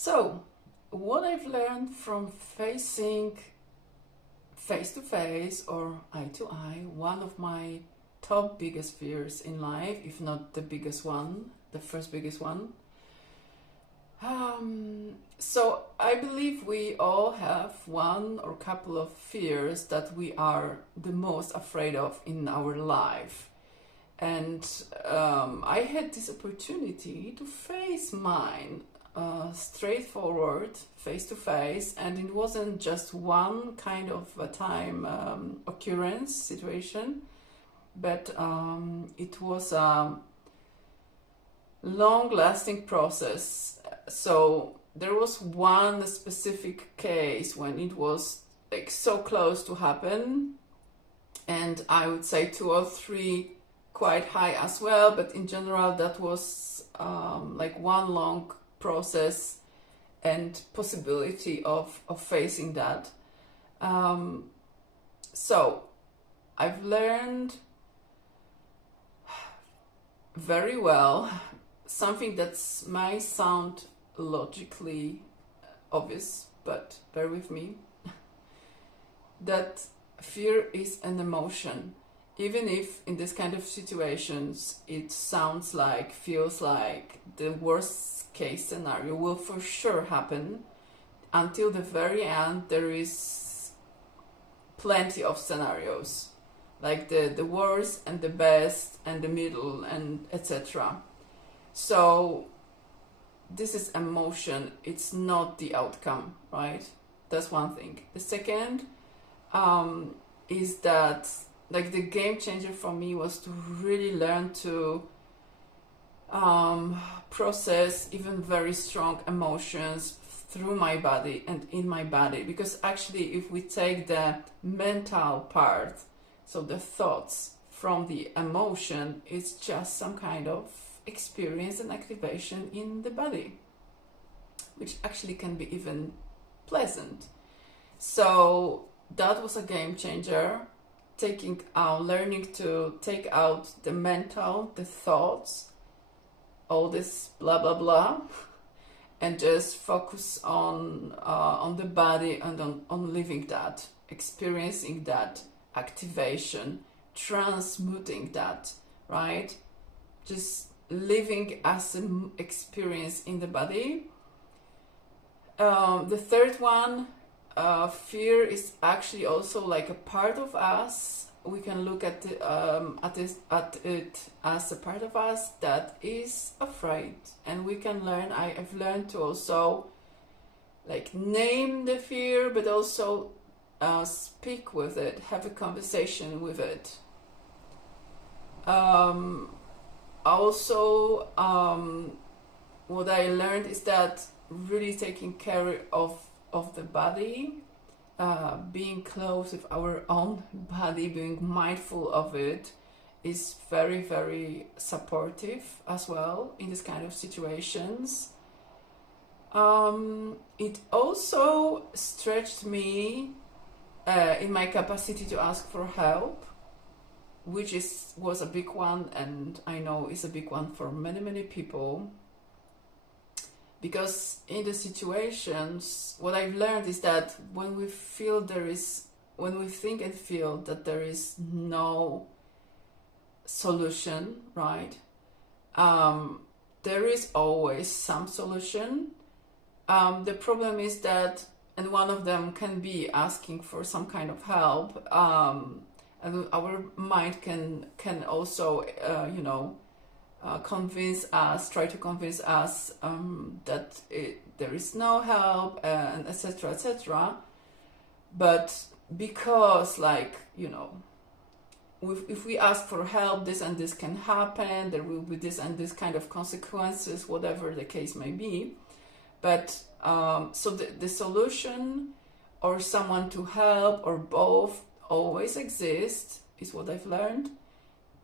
So, what I've learned from facing face to face or eye to eye, one of my top biggest fears in life, if not the biggest one, the first biggest one. So, I believe we all have one or couple of fears that we are the most afraid of in our life. And I had this opportunity to face mine straightforward, face to face, and it wasn't just one kind of a time occurrence situation, but it was a long lasting process. So there was one specific case when it was like so close to happen, and I would say two or three quite high as well, but in general that was like one long process and possibility of facing that. So I've learned very well something that might sound logically obvious, but bear with me, that fear is an emotion. Even if in this kind of situations it sounds like, feels like the worst case scenario will for sure happen, until the very end there is plenty of scenarios, like the worst and the best and the middle and etc. So this is emotion, it's not the outcome, right? That's one thing. The second is that like the game changer for me was to really learn to process even very strong emotions through my body and in my body, because actually if we take the mental part, so the thoughts from the emotion, it's just some kind of experience and activation in the body, which actually can be even pleasant. So that was a game changer, learning to take out the mental, the thoughts, all this blah blah blah, and just focus on the body and on living that, experiencing that activation, transmuting that, right? Just living as an experience in the body. The third one, fear is actually also like a part of us. We can look at it as a part of us that is afraid, and we can learn. I've learned to also like name the fear, but also speak with it, have a conversation with it. Also, what I learned is that really taking care of the body, being close with our own body, being mindful of it, is very, very supportive as well in this kind of situations. It also stretched me in my capacity to ask for help, which was a big one, and I know is a big one for many, many people. Because in the situations, what I've learned is that when we think and feel that there is no solution, right? There is always some solution. The problem is that, and one of them can be asking for some kind of help, and our mind can also, try to convince us that there is no help, and etc. etc. But because, if we ask for help, this and this can happen, there will be this and this kind of consequences, whatever the case may be. But so the solution or someone to help or both always exists, is what I've learned.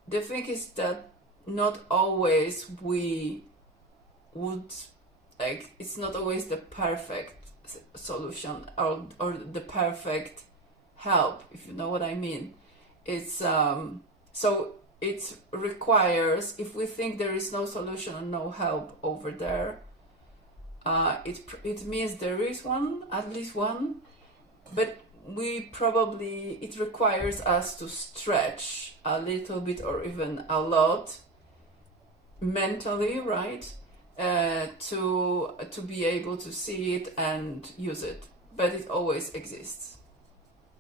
The thing is that not always we would, it's not always the perfect solution or the perfect help, if you know what I mean. It's so it requires, if we think there is no solution or no help over there, it means there is one, at least one, but it requires us to stretch a little bit or even a lot mentally, right? To be able to see it and use it, but it always exists.